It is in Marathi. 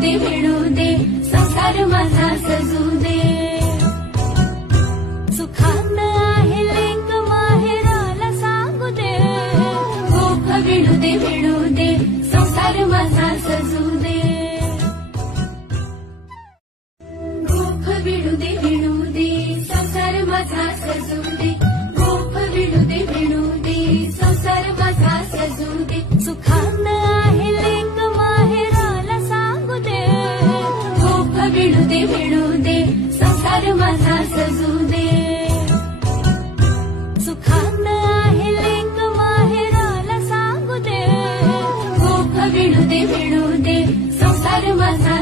दे मिळू दे, संसार माझा सजू दे. सुखान आहे लेक माहेराला सांगू दे, गोख विणू दे मिळू दे, संसार माझा सजू दे. गोख विणू दे मिळू दे, संसार माझा सजू दे. गोख विणू दे मिळू दे, संसार माझा सजू दे. सुखान आहे लेक माहेराला सांगू दे, गोख विणू दे मिळू दे, संसार माझा सजू दे. सुखान आहे लेक माहेराला सांगू दे, गोख विणू दे मिळू दे, संसार माझा